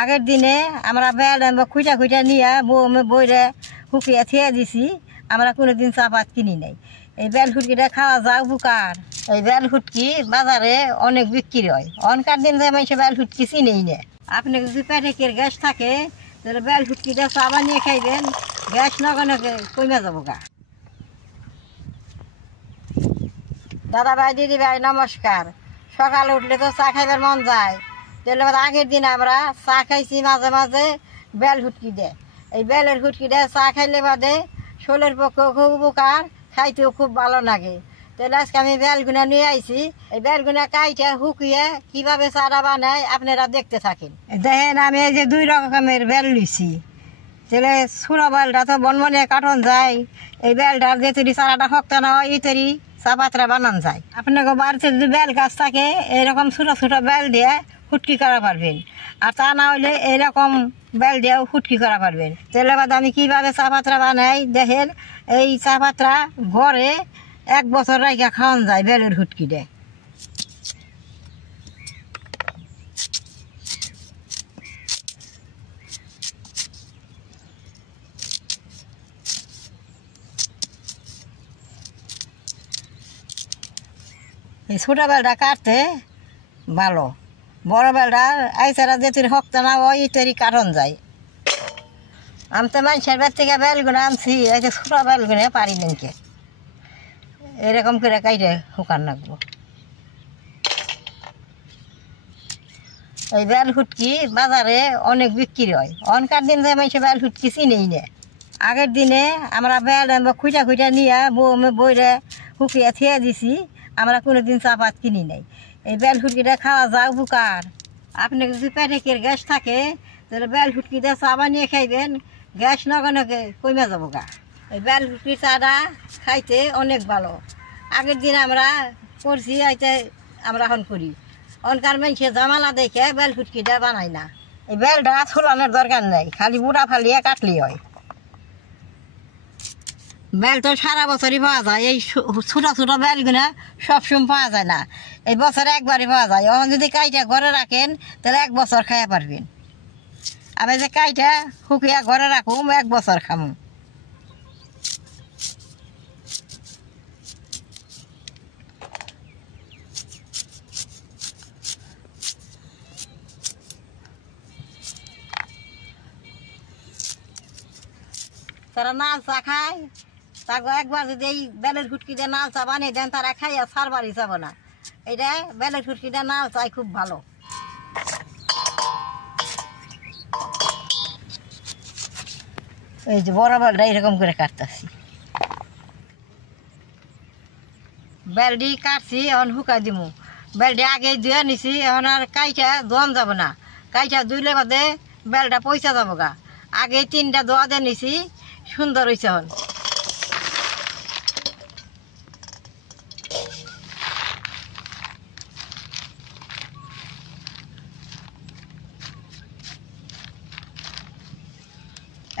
আগের দিনে আমরা বেল খুঁটা খুঁটা নিয়ে বইরে শুকিয়ে থিয়ে দিছি। আমরা কোনোদিন চাপাত কিনি নাই। এই বেল ফুটকিটা খাওয়া যায় উপকার। এই বেল ফুটকি বাজারে অনেক বিক্রি হয়। অনকার দিন যে মানুষ বেল ফুটকি চিনেই না। আপনি যদি পেটের গ্যাস থাকে তাহলে বেল ফুটকিটা চা বানিয়ে খাইবেন, গ্যাস নগনকে কমে যাবো গা। দাদা ভাই দিদি ভাই নমস্কার। সকালে উঠলে তো চা খাইবার মন যায়। তাহলে আগের দিন আমরা চা খাইছি মাঝে মাঝে বেল ফুটকি দেয়। এই বেলের ফুটকিটা চা খাইলে বাদে শরীরের পক্ষেও খুব উপকার, খাইতেও খুব ভালো লাগে। তাহলে আজকে আমি বেলগুনা নিয়ে আইছি। এই বেলগুনা কাইটা শুকিয়ে কিভাবে চারা বানায় আপনারা দেখতে থাকেন। দেখেন আমি এই যে 2 রকমের বেল লইছি। তাহলে ছোটো বেলটা তো বনবনে কাটন যায়। এই বেলটার যে তৈরি চারাটা শক্ত না হয় এই তৈরি চা পাত্রা বানান যায়। আপনাকে বাড়িতে যদি বেল গাছ থাকে এরকম ছোটো ছোটো বেল দিয়ে ফুটকি করা পারবেন, আর তা না হলে এইরকম বেল দিয়েও ফুটকি করা পারবেন। তাহলে বাদ আমি কীভাবে চা পাত্রা বানাই দেখেন। এই চা পাত্রা ঘরে 1 বছর রাইখা খাওয়ান যায় বেলের ফুটকি দিয়ে। এই ছোটো বেলটা কাটতে ভালো, বড় বেলটা আইসারা যে তুই শক্ত না হয় তৈরি কাটন যায়। আমি তো মানুষের বের থেকে বেলগুলো আনছি, এই যে ছোটো বেলগুলো পারি নাকি এরকম করে কাইটে শুকান রাখবো। এই বেল ফুটকি বাজারে অনেক বিক্রি হয়। অনকার দিন যে মানুষ বেল ফুটকি চিনেই না। আগের দিনে আমরা বেল খুঁটা খুঁটা নিয়ে বইরে শুকিয়ে থিয়ে দিছি। আমরা কোনোদিন চাপাত কিনি নাই। এই বেল ফুটকিটা খাওয়া যায় উপকার। আপনি যদি পেটের গ্যাস থাকে তাহলে বেল ফুটকিটা চা বানিয়ে খাইবেন, গ্যাস নগনকে কমে যাবো গা। এই বেল ফুটকি চাটা খাইতে অনেক ভালো। আগের দিন আমরা করছি, আইতে আমরা এখন করি। অনকার মানুষে জামালা দেখে বেল ফুটকিটা বানাই না। এই বেলটা ছোলানোর দরকার নেই, খালি বুড়া ফালিয়ে কাটলেই হয়। বেল তো সারা বছরই পাওয়া যায়। এই ছোটো ছোটো বেলগুনা সবসময় পাওয়া যায় না, এই বছরে একবারই পাওয়া যায়। এখন যদি কাইটা ঘরে রাখেন তাহলে 1 বছর খাইয়া পারবেন। আমি যে কাইটা শুকিয়া ঘরে রাখুম 1 বছর খামু। তারা নাল চা খায়, তাকে একবার যদি এই বেলের ফুটকিটা নাল চা বানিয়ে দেন তারা খাইয়া সারবারই যাব না। এটা বেলের ফুটকিটা নাল চাই খুব ভালো। এই যে বড় বেলটা এরকম করে কাটতেছি। বেলটি কাটছি, এখন শুকাই দিব। বেলটি আগে ধুয়ে নিছি, এখন আর কাইটা ধোয়ান যাব না। কাইটা ধুইলে বাদে বেলটা পয়সা যাব গা। আগে 3টা ধোয়া দিয়ে নিছি, সুন্দর হয়েছে।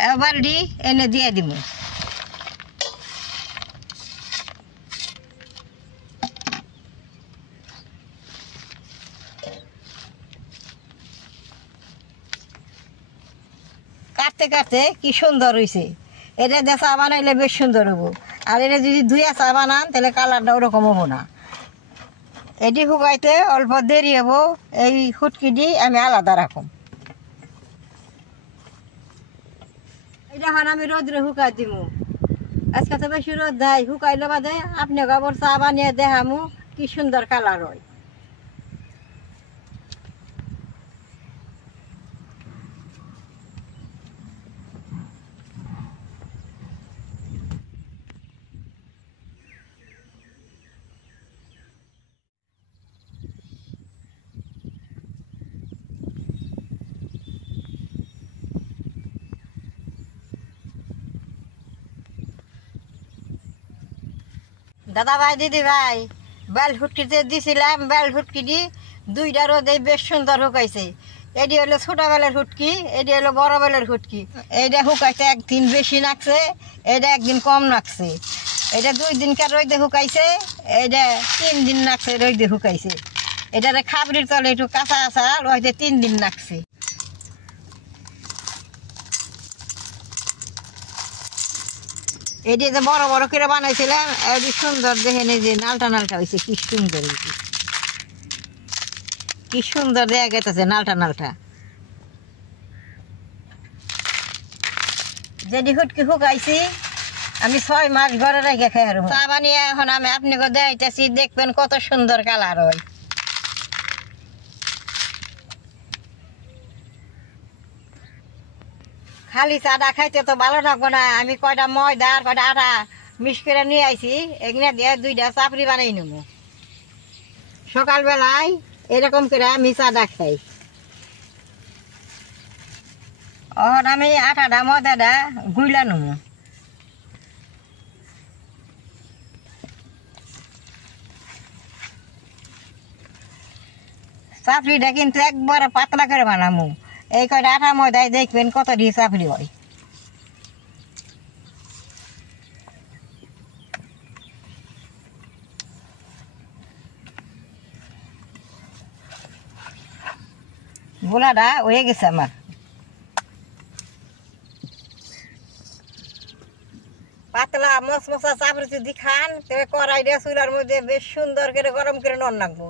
এখন বালটি এনে দিয়ে দিব। কাটতে কাটতে কি সুন্দর হয়েছে। এটা দিয়ে চা বানাইলে বেশ সুন্দর হবো। আর এটা যদি ধুয়ে চা বানান তাহলে কালারটা ওরকম হবো না। এটি শুকাইতে অল্প দেরি হবো। এই ফুটকিটি আমি আলাদা রাখুম। এটা এখন আমি রোদ্রে শুকাই দিব। আজকে তো বেশি রোদ দেয়, শুকাইলে বাদে আপনি গোবর চা বানিয়ে দেখামু কি সুন্দর কালার হয়। দাদা ভাই দিদি ভাই, বেল ফুটকিতে দিছিলাম, বেল ফুটকিটি 2টা রোদে বেশ সুন্দর শুকাইছে। এটি হলো ছোটো বেলের ফুটকি, এটি হলো বড় বেলের ফুটকি। এইটা শুকাইতে 1 দিন বেশি লাগছে, এটা 1 দিন কম লাগছে। এটা 2 দিনকার রোদে শুকাইছে, এটা 3 দিন লাগছে রোদে শুকাইছে। এটারে খাবরির তলে একটু কাঁচা আছা রইতে 3 দিন লাগছে। এটি যে বড় বড় করে বানাইছিলাম এটি সুন্দর দেখেন, এই যে নালটা নালটা হয়েছে, কি সুন্দর হয়েছে, কি সুন্দর দেখা গেছে নালটা নালটা। যেটি হুটকি শুকাইছি আমি 6 মাস ঘরে রেখে খাই। চা বানিয়ে এখন আমি আপনাকে দেখাইতেছি, দেখবেন কত সুন্দর কালার হয়। খালি চাটা খাইতে তো ভালো থাকবো না, আমি কয়টা ময়দা আর কয়টা আটা মিক্স করে নিয়ে আইছি, এগুলো দিয়ে 2টা চাপড়ি বানাই নেবো। সকালবেলায় এরকম করে আমি চাটা খাই। এখন আমি আটাটা ময়দাটা গুইলা নেবো। চাপড়িটা কিন্তু একবারে পাতলা করে বানাবো। এই কয়টা আটা ময়দায় দেখবেন কত দিয়ে চাপড়ি হয়। গোলাটা হয়ে গেছে আমার। পাতলা মশমশা চাপড়ি যদি খান তবে কড়াই দিয়ে চুলার মধ্যে বেশ সুন্দর করে গরম করে নন রাখবো।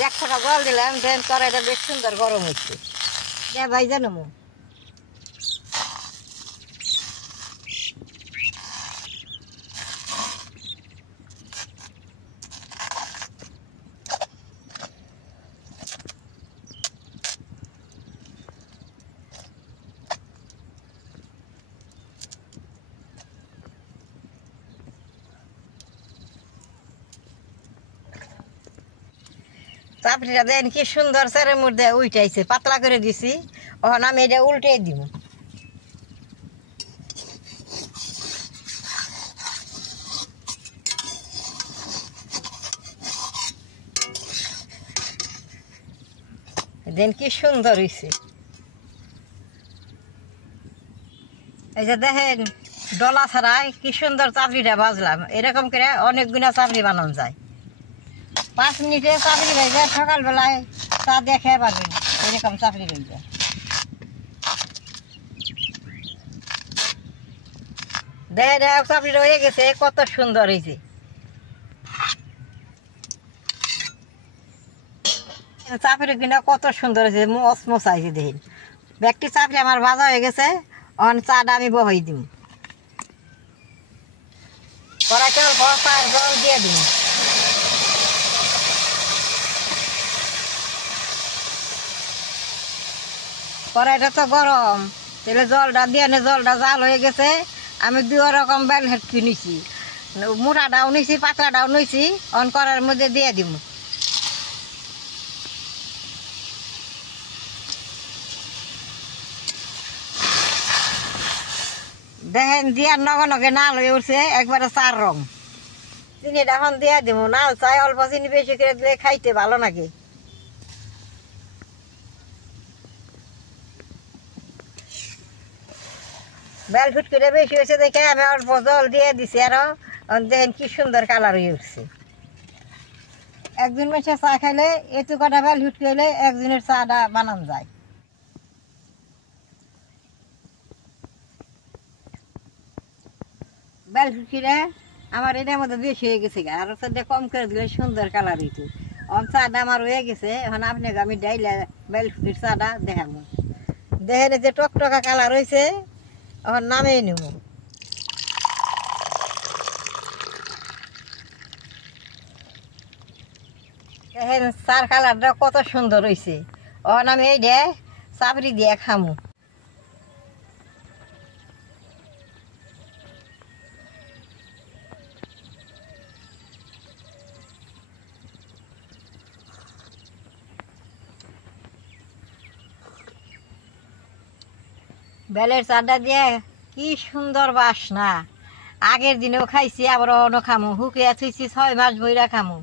1 টাকা জল দিলাম, দেন কড়াইটা বেশ সুন্দর গরম হচ্ছে। ভাই জানো চাপড়িটা দেন কি সুন্দর সেরের মধ্যে উইটাইছে, পাতলা করে দিছি। এখন আমি এটা উল্টে দিব। দেন কি সুন্দর হয়েছে। এই যে দেখেন ডলা ছাড়াই কি সুন্দর চাপড়িটা ভাজলাম। এরকম করে অনেকগুলো চাপড়ি বানানো যায়। 5 মিনিটে চাপড়ি হয়ে যায়। সকালবেলায় চা দিয়ে খেয়ে পারবেন, এরকম চাপড়ি হয়ে যায়। দেখে দেখ চাপড়িটা হয়ে গেছে, কত সুন্দর হয়েছে। চাপড়ি কিনা কত সুন্দর হয়েছে, মশাইছে দেখেন। ব্যাগটি চাপড়ি আমার ভাজা হয়ে গেছে। অন চাটা আমি বহাই দিব। কড়াইতে অল্প জল দিয়ে দিব। কড়াইটা তো গরম, তাহলে জলটা দিয়ে জলটা জাল হয়ে গেছে। আমি 2 রকম বেল হেঁটকি নিছি, মোটাটাও নিছি পাতলাটাও নিছি। অন কড়াইয়ের মধ্যে দিয়ে দিব। দেখেন দিয়ার নগে নগে নাল হয়ে উঠছে, একবারে 4 রং। চিনিটা এখন দিয়ে দিব। নাল চাই অল্প চিনি বেশি করে দিলে খাইতে ভালো লাগে। বেল ফুটকিটা বেশি হয়েছে দেখে আমি অল্প জল দিয়ে দিছি। আরো দেখেন কি সুন্দর কালার হয়ে উঠছে। একদিন মেশে চা খাইলে এত কটা বেল ফুটকি হলে একদিনের চাটা বানানো যায়। বেল ফুটকিটা আমার এটার মধ্যে বেশি হয়ে গেছে, আর কম করে দিলে সুন্দর কালার হইতো। চাটা আমার হয়ে গেছে। এখন আপনাকে আমি ডাইলে বেল ফুটকির চাটা দেখাবো। দেখেন যে টকটকা কালার হয়েছে, এখন নামিয়ে নেব। দেখেন চার কালারটা কত সুন্দর হয়েছে। এখন আমি এই দিয়ে চাপড়ি দিয়ে খামু। বেলের চাটা দিয়ে কি সুন্দর বাসনা। আগের দিনেও খাইছি, আবার অন্য খামু। হুকিয়া থুইছি 6 মাস বইরা খামু।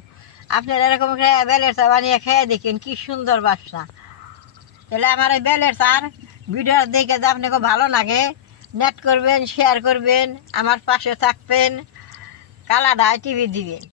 আপনারা এরকম বেলের চা বানিয়ে খেয়ে দেখেন কি সুন্দর বাসনা। তাহলে আমার এই বেলের চার ভিডিও দেখে যে আপনাকে ভালো লাগে, নেট করবেন, শেয়ার করবেন, আমার পাশে থাকবেন, কালাডায় টিভি দিবেন।